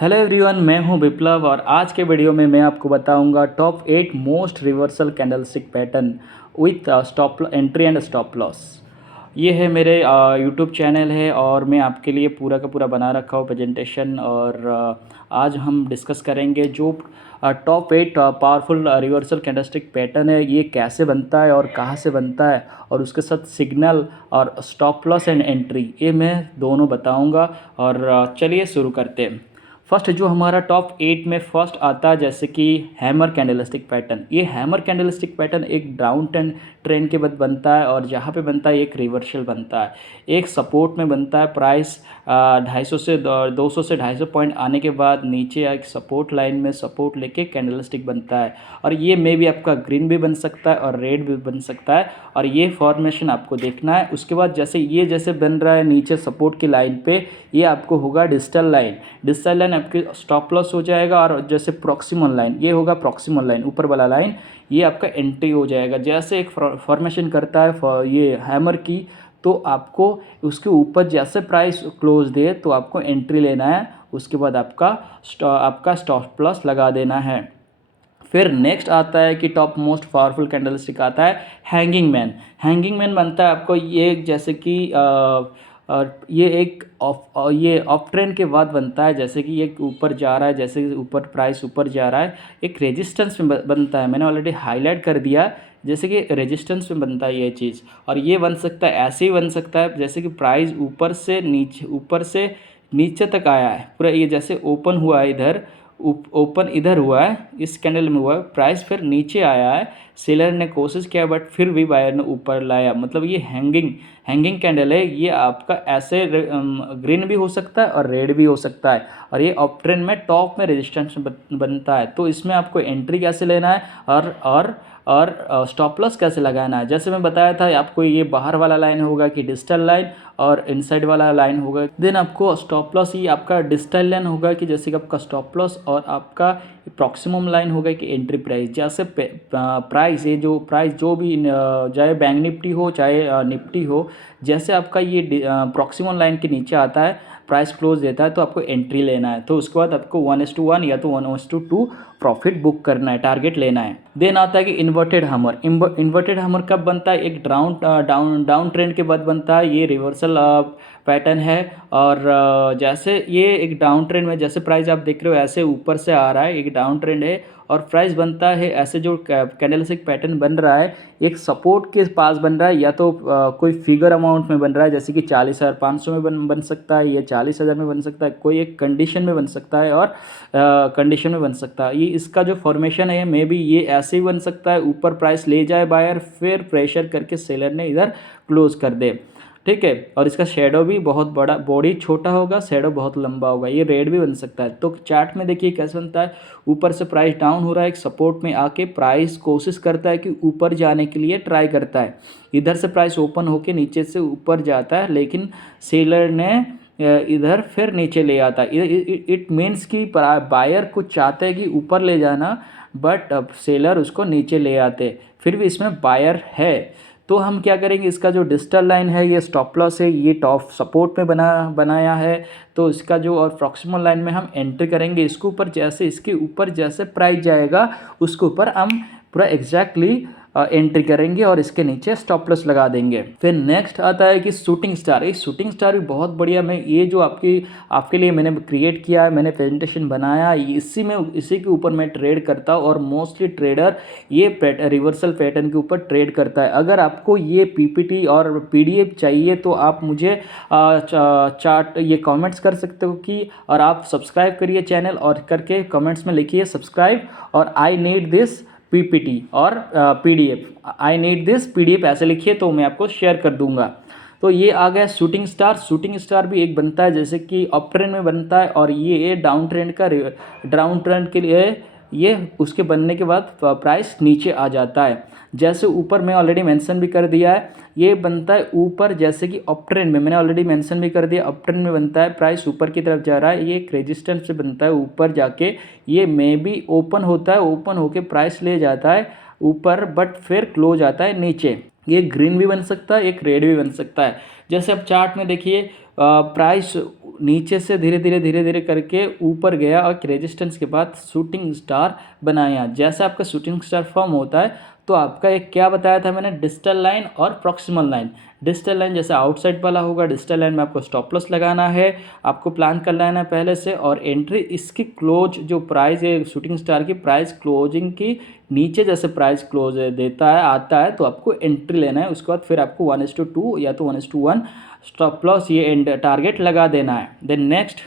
Hello everyone, मैं हूं विप्लव और आज के वीडियो में मैं आपको बताऊंगा top 8 most reversal candlestick pattern with stop entry and stop loss. ये है मेरे यूट्यूब चैनल है और मैं आपके लिए पूरा का पूरा बना रखा हूँ प्रेजेंटेशन। और आज हम डिस्कस करेंगे जो top 8 powerful reversal candlestick pattern है, ये कैसे बनता है और कहाँ से बनता है, और उसके साथ सिग्नल और स्टॉप लॉस एंड एंट्री, ये मैं दोनों बताऊंगा। और चलिए शुरू करते हैं। फर्स्ट जो हमारा टॉप 8 में फर्स्ट आता है जैसे कि हैमर कैंडलस्टिक पैटर्न। ये हैमर कैंडलस्टिक पैटर्न एक डाउन ट्रेंड के बाद बनता है और जहाँ पे बनता है एक रिवर्सल बनता है, एक सपोर्ट में बनता है। प्राइस 250 से 200 से 250 पॉइंट आने के बाद नीचे एक सपोर्ट लाइन में सपोर्ट लेके कैंडलस्टिक बनता है। और ये मे भी आपका ग्रीन भी बन सकता है और रेड भी बन सकता है, और ये फॉर्मेशन आपको देखना है। उसके बाद जैसे बन रहा है नीचे सपोर्ट की लाइन पे, ये आपको होगा डिजिटल लाइन। डिजिटल लाइन आपकी स्टॉप लॉस हो जाएगा, और जैसे प्रॉक्सिमल लाइन, ये होगा प्रॉक्सिमल लाइन, ऊपर वाला लाइन, ये आपका एंट्री हो जाएगा। जैसे एक फॉर्मेशन करता है ये हैमर की, तो आपको उसके ऊपर जैसे प्राइस क्लोज दे तो आपको एंट्री लेना है। उसके बाद आपका स्टॉप लॉस लगा देना है। फिर नेक्स्ट आता है कि टॉप मोस्ट पावरफुल कैंडलस्टिक आता है हैंगिंग मैन। हैंगिंग मैन बनता है आपको ये जैसे कि ये एक ये ऑफ ट्रेंड के बाद बनता है, जैसे कि ये ऊपर जा रहा है, जैसे ऊपर प्राइस ऊपर जा रहा है, एक रेजिस्टेंस में बनता है। मैंने ऑलरेडी हाईलाइट कर दिया, जैसे कि रेजिस्टेंस में बनता है ये चीज़। और ये बन सकता है, ऐसे ही बन सकता है जैसे कि प्राइस ऊपर से नीचे तक आया है पूरा, ये जैसे ओपन हुआ है इधर, ओपन इधर हुआ है, इस कैंडल में हुआ है, प्राइस फिर नीचे आया है, सेलर ने कोशिश किया बट फिर भी बायर ने ऊपर लाया। मतलब ये हैंगिंग कैंडल है। ये आपका ऐसे ग्रीन भी हो सकता है और रेड भी हो सकता है, और ये अप ट्रेंड में टॉप में रेजिस्टेंस बनता है। तो इसमें आपको एंट्री कैसे लेना है और स्टॉप लॉस कैसे लगाना है, जैसे मैं बताया था आपको, ये बाहर वाला लाइन होगा कि डिजिटल लाइन, और इनसाइड वाला लाइन होगा। देन आपको स्टॉप लॉस ही आपका डिजिटल लाइन होगा कि जैसे कि आपका स्टॉप लॉस, और आपका प्रॉक्सिमम लाइन होगा कि एंट्री प्राइस। जैसे प्राइस ये जो प्राइस जो भी चाहे बैंक निफ्टी हो चाहे निफ्टी हो, जैसे आपका ये प्रॉक्सिमम लाइन के नीचे आता है, प्राइस क्लोज देता है, तो आपको एंट्री लेना है। तो उसके बाद आपको 1:1 या तो 1:2 प्रॉफिट बुक करना है, टारगेट लेना है। देन आता है कि इन्वर्टेड हमर। इन्वर्टेड हमर कब बनता है? एक डाउन ट्रेंड के बाद बनता है। ये रिवर्सल पैटर्न है, और जैसे ये एक डाउन ट्रेंड में, जैसे प्राइस आप देख रहे हो ऐसे ऊपर से आ रहा है, एक डाउन ट्रेंड है, और प्राइस बनता है ऐसे जो कैंडलस्टिक पैटर्न बन रहा है, एक सपोर्ट के पास बन रहा है, या तो कोई फिगर अमाउंट में बन रहा है, जैसे कि 40,500 में बन सकता है, या 40,000 में बन सकता है, कोई एक कंडीशन में बन सकता है, और कंडीशन में बन सकता है। ये इसका जो फॉर्मेशन है मे बी ये ऐसे ही बन सकता है, ऊपर प्राइस ले जाए बायर, फिर प्रेशर करके सेलर ने इधर क्लोज कर दे, ठीक है। और इसका शेडो भी बहुत बड़ा, बॉडी छोटा होगा, शेडो बहुत लंबा होगा। ये रेड भी बन सकता है। तो चार्ट में देखिए कैसे बनता है, ऊपर से प्राइस डाउन हो रहा है, एक सपोर्ट में आके प्राइस कोशिश करता है कि ऊपर जाने के लिए ट्राई करता है। इधर से प्राइस ओपन होके नीचे से ऊपर जाता है, लेकिन सेलर ने इधर फिर नीचे ले आता है। इट मीन्स कि बायर कुछ चाहते हैं कि ऊपर ले जाना, बट अब सेलर उसको नीचे ले आते, फिर भी इसमें बायर है। तो हम क्या करेंगे, इसका जो डिजिटल लाइन है, ये स्टॉप लॉस है, ये टॉप सपोर्ट में बनाया है। तो इसका जो और प्रॉक्सिमल लाइन में हम एंट्री करेंगे, इसके ऊपर जैसे, इसके ऊपर जैसे प्राइस जाएगा उसके ऊपर हम पूरा एग्जैक्टली एंट्री करेंगे, और इसके नीचे स्टॉप लॉस लगा देंगे। फिर नेक्स्ट आता है कि शूटिंग स्टार। ये शूटिंग स्टार भी बहुत बढ़िया, मैं ये जो आपके लिए मैंने क्रिएट किया है, मैंने प्रेजेंटेशन बनाया, इसी के ऊपर मैं ट्रेड करता हूँ, और मोस्टली ट्रेडर ये रिवर्सल पैटर्न के ऊपर ट्रेड करता है। अगर आपको ये पीपीटी और पीडीएफ चाहिए तो आप मुझे चार्ट ये कमेंट्स कर सकते हो कि, और आप सब्सक्राइब करिए चैनल, और करके कमेंट्स में लिखिए सब्सक्राइब, और आई नीड दिस पीपीटी और PDF, I need this PDF ऐसे लिखिए, तो मैं आपको शेयर कर दूंगा। तो ये आ गया शूटिंग स्टार। शूटिंग स्टार भी एक बनता है जैसे कि अप ट्रेंड में बनता है, और ये डाउन ट्रेंड के लिए ये उसके बनने के बाद प्राइस नीचे आ जाता है। जैसे ऊपर मैं ऑलरेडी मेंशन भी कर दिया है, ये बनता है ऊपर, जैसे कि अप ट्रेंड में मैंने ऑलरेडी मेंशन भी कर दिया, अप ट्रेंड में बनता है, प्राइस ऊपर की तरफ जा रहा है, ये एक रेजिस्टेंस से बनता है ऊपर जाके, ये मे बी ओपन होता है, ओपन होके प्राइस ले जाता है ऊपर, बट फिर क्लोज आता है नीचे। ये ग्रीन भी बन सकता है, एक रेड भी बन सकता है। जैसे अब चार्ट में देखिए, प्राइस नीचे से धीरे धीरे करके ऊपर गया और रेजिस्टेंस के बाद शूटिंग स्टार बनाया। जैसे आपका शूटिंग स्टार फॉर्म होता है तो आपका एक क्या बताया था मैंने, डिजिटल लाइन और प्रॉक्सिमल लाइन। डिजिटल लाइन जैसे आउटसाइड वाला होगा, डिजिटल लाइन में आपको स्टॉप लॉस लगाना है, आपको प्लान कर लेना है पहले से। और एंट्री इसकी क्लोज जो प्राइस है शूटिंग स्टार की, प्राइस क्लोजिंग की नीचे जैसे प्राइस क्लोज देता है आता है तो आपको एंट्री लेना है। उसके बाद फिर आपको 1:2 या तो 1:1 स्टॉप लॉस ये एंड टारगेट लगा देना है। देन नेक्स्ट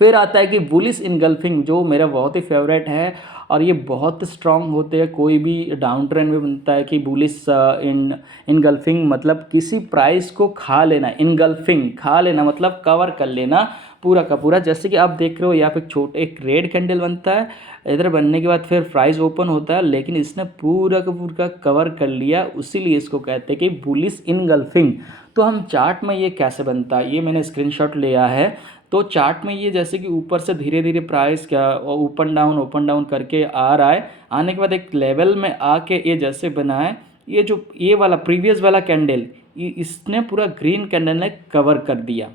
फिर आता है कि बुलिश इनगल्फिंग, जो मेरा बहुत ही फेवरेट है और ये बहुत स्ट्रांग होते हैं। कोई भी डाउन ट्रेंड में बनता है कि बुलिश इनगल्फिंग मतलब किसी प्राइस को खा लेना। इनगल्फिंग खा लेना मतलब कवर कर लेना पूरा का पूरा। जैसे कि आप देख रहे हो यहाँ पे एक रेड कैंडल बनता है, इधर बनने के बाद फिर प्राइस ओपन होता है, लेकिन इसने पूरा का पूरा कवर कर लिया, उसीलिए इसको कहते हैं कि बुलिश इनगल्फिंग। तो हम चार्ट में ये कैसे बनता है, ये मैंने स्क्रीनशॉट लिया है। तो चार्ट में ये जैसे कि ऊपर से धीरे धीरे प्राइस क्या ओपन डाउन करके आ रहा है, आने के बाद एक लेवल में आके ये जैसे बना है, ये जो ये वाला प्रीवियस वाला कैंडल इसने पूरा ग्रीन कैंडल ने कवर कर दिया।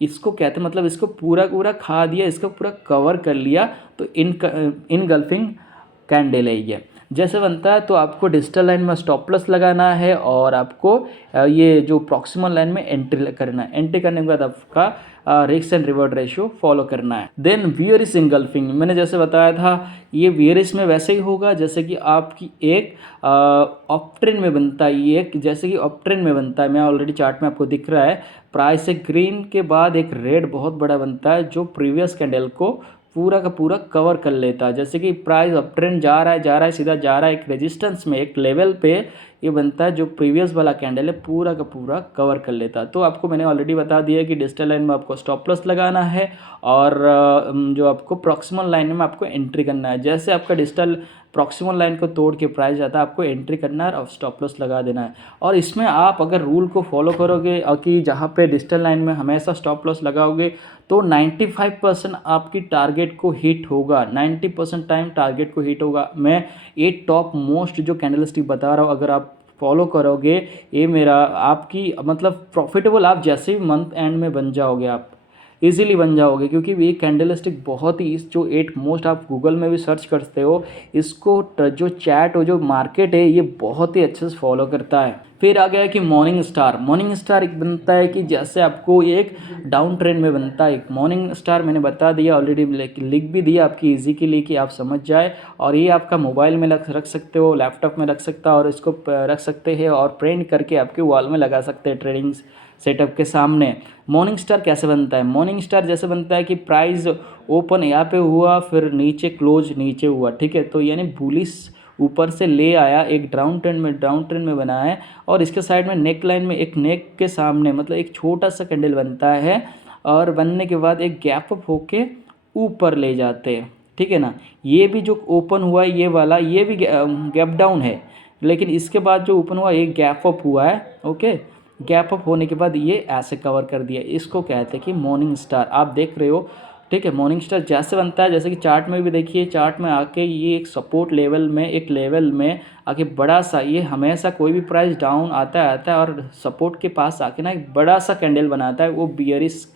इसको कहते मतलब इसको पूरा पूरा खा दिया, इसको पूरा कवर कर लिया, तो इनगल्फिंग कैंडल है ये। जैसे बनता है तो आपको डिजिटल लाइन में स्टॉप लॉस लगाना है और आपको ये जो प्रॉक्सिमल लाइन में एंट्री करना है। एंट्री करने के बाद आपका risk and reward ratio follow करना है। देन वियरिश इनगल्फिंग, मैंने जैसे बताया था ये वियरिश में वैसे ही होगा जैसे कि आपकी एक अप ट्रेंड में बनता है। ये एक जैसे कि अप ट्रेंड में बनता है, मैं ऑलरेडी चार्ट में आपको दिख रहा है, प्राइस से ग्रीन के बाद एक रेड बहुत बड़ा बनता है जो प्रीवियस कैंडल को पूरा का पूरा कवर कर लेता है। जैसे कि प्राइस अप ट्रेंड जा रहा है सीधा जा रहा है, एक रेजिस्टेंस में एक लेवल पे ये बनता है जो प्रीवियस वाला कैंडल है पूरा का पूरा कवर कर लेता है। तो आपको मैंने ऑलरेडी बता दिया कि डिजिटल लाइन में आपको स्टॉप लॉस लगाना है और जो आपको प्रॉक्सिमल लाइन में आपको एंट्री करना है। जैसे आपका डिजिटल प्रॉक्सिमल लाइन को तोड़ के प्राइस जाता है, आपको एंट्री करना है और स्टॉप लॉस लगा देना है। और इसमें आप अगर रूल को फॉलो करोगे और कि जहाँ पे डिजिटल लाइन में हमेशा स्टॉप लॉस लगाओगे तो 95% आपकी टारगेट को हिट होगा, 90% टाइम टारगेट को हिट होगा। मैं ये टॉप मोस्ट जो कैंडलस्टिक बता रहा हूँ, अगर आप फॉलो करोगे ये मेरा आपकी मतलब प्रॉफिटेबल आप जैसे भी मंथ एंड में बन जाओगे, आप इजीली बन जाओगे। क्योंकि ये कैंडलस्टिक बहुत ही इस जो 8 मोस्ट आप गूगल में भी सर्च करते हो, इसको जो चैट हो जो मार्केट है ये बहुत ही अच्छे से फॉलो करता है। फिर आ गया कि मॉर्निंग स्टार। मॉर्निंग स्टार एक बनता है कि जैसे आपको एक डाउन ट्रेंड में बनता है। एक मॉर्निंग स्टार मैंने बता दिया ऑलरेडी, लिख भी दिया आपकी इजी के लिए कि आप समझ जाए। और ये आपका मोबाइल में रख सकते हो, लैपटॉप में रख सकता हो और इसको रख सकते हैं और प्रिंट करके आपके वॉल में लगा सकते हैं ट्रेडिंग सेटअप के सामने। मॉर्निंग स्टार कैसे बनता है, मॉर्निंग स्टार जैसे बनता है कि प्राइस ओपन यहाँ पे हुआ फिर नीचे क्लोज नीचे हुआ, ठीक है। तो यानी बुलिश ऊपर से ले आया, एक डाउन ट्रेंड में बना है और इसके साइड में नेक लाइन में एक नेक के सामने मतलब एक छोटा सा कैंडल बनता है और बनने के बाद एक गैप अप होके ऊपर ले जाते हैं, ठीक है ना। ये भी जो ओपन हुआ है ये वाला ये भी गैप डाउन है, लेकिन इसके बाद जो ओपन हुआ ये गैप अप हुआ है, ओके। गैप अप होने के बाद ये ऐसे कवर कर दिया, इसको कहते हैं कि मॉर्निंग स्टार। आप देख रहे हो, ठीक है। मॉर्निंग स्टार जैसे बनता है जैसे कि चार्ट में भी देखिए, चार्ट में आके ये एक सपोर्ट लेवल में एक लेवल में आके बड़ा सा, ये हमेशा कोई भी प्राइस डाउन आता है और सपोर्ट के पास आके ना एक बड़ा सा कैंडल बनाता है। वो बियरिश,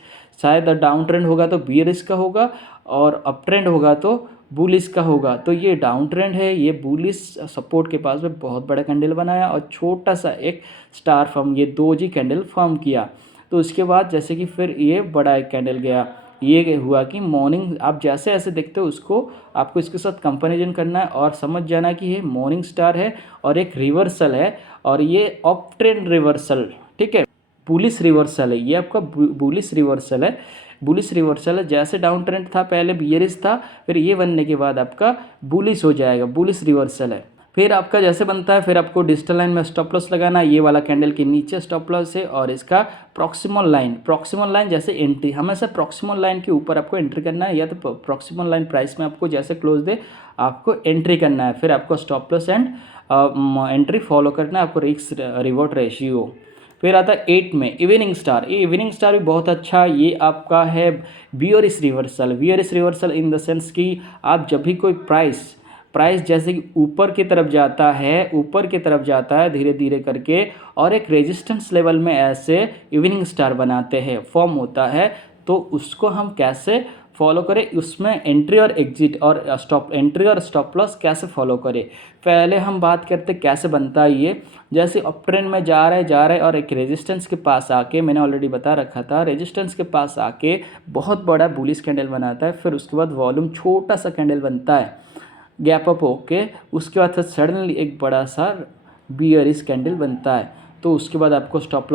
शायद डाउन ट्रेंड होगा तो बियरिश का होगा और अप ट्रेंड होगा तो बुलिश का होगा। तो ये डाउन ट्रेंड है, ये बुलिश सपोर्ट के पास में बहुत बड़ा कैंडल बनाया और छोटा सा एक स्टार फॉर्म, ये दो जी कैंडल फॉर्म किया। तो उसके बाद जैसे कि फिर ये बड़ा एक कैंडल गया, ये हुआ कि मॉर्निंग आप जैसे ऐसे देखते हो उसको आपको इसके साथ कंपैरिजन करना है और समझ जाना कि ये मॉर्निंग स्टार है और एक रिवर्सल है और ये अप ट्रेंड रिवर्सल, ठीक है। बुलिश रिवर्सल है, ये आपका बुलिश रिवर्सल है। बुलिश रिवर्सल है, जैसे डाउन ट्रेंड था पहले बियरिश था, फिर ये बनने के बाद आपका बुलिश हो जाएगा, बुलिश रिवर्सल है। फिर आपका जैसे बनता है फिर आपको डिजिटल लाइन में स्टॉप लॉस लगाना है, ये वाला कैंडल के नीचे स्टॉप लॉस है और इसका प्रॉक्सिमल लाइन जैसे एंट्री, हमेशा प्रॉक्सिमल लाइन के ऊपर आपको एंट्री करना है या तो प्रॉक्सिमल लाइन प्राइस में आपको जैसे क्लोज दे आपको एंट्री करना है। फिर आपको stop loss and entry follow करना है, आपको रिस्क रिवॉर्ड रेशियो। फिर आता है 8 में इवनिंग स्टार। ये इवनिंग स्टार भी बहुत अच्छा, ये आपका है bearish reversal. Bearish reversal in the sense कि आप जब भी कोई प्राइस प्राइस जैसे कि ऊपर की तरफ जाता है धीरे धीरे करके, और एक रेजिस्टेंस लेवल में ऐसे इवनिंग स्टार बनाते हैं, फॉर्म होता है, तो उसको हम कैसे फॉलो करें, उसमें एंट्री और एग्जिट और स्टॉप लॉस कैसे फॉलो करें। पहले हम बात करते कैसे बनता है ये। जैसे अप ट्रेंड में जा रहा है और एक रेजिस्टेंस के पास आके, मैंने ऑलरेडी बता रखा था, रेजिस्टेंस के पास आके बहुत बड़ा बुलिश कैंडल बनाता है, फिर उसके बाद वॉल्यूम छोटा सा कैंडल बनता है, गैप अप होके, उसके बाद फिर सडनली एक बड़ा सा बियरिश कैंडल बनता है। तो उसके बाद आपको स्टॉप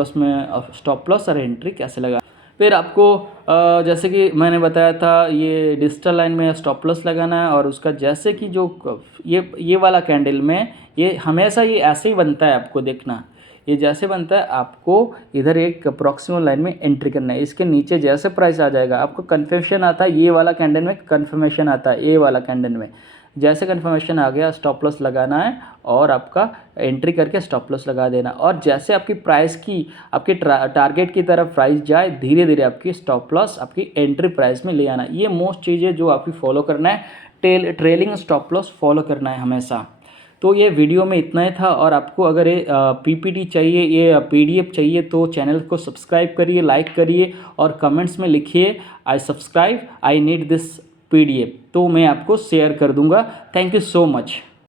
लॉस और एंट्री कैसे लगा। फिर आपको जैसे कि मैंने बताया था, ये डिजिटल लाइन में स्टॉप लॉस लगाना है, और उसका जैसे कि जो ये वाला कैंडल में ये हमेशा ये ऐसे ही बनता है, आपको देखना ये जैसे बनता है, आपको इधर एक प्रॉक्सिमल लाइन में एंट्री करना है। इसके नीचे जैसे प्राइस आ जाएगा, आपको कन्फर्मेशन आता है, ये वाला कैंडल में कन्फर्मेशन आता है, ये वाला कैंडल में जैसे कन्फर्मेशन आ गया, स्टॉप लॉस लगाना है और आपका एंट्री करके स्टॉप लॉस लगा देना। और जैसे आपकी प्राइस की आपके टारगेट की तरफ प्राइस जाए, धीरे धीरे आपकी स्टॉप लॉस आपकी एंट्री प्राइस में ले आना। ये मोस्ट चीज़ें जो आपकी फॉलो करना है, ट्रेलिंग स्टॉप लॉस फॉलो करना है हमेशा। तो ये वीडियो में इतना ही था, और आपको अगर ये पीपीटी चाहिए, ये पीडीएफ चाहिए, तो चैनल को सब्सक्राइब करिए, लाइक करिए और कमेंट्स में लिखिए आई नीड दिस पीडीएफ, तो मैं आपको शेयर कर दूंगा। Thank you so much.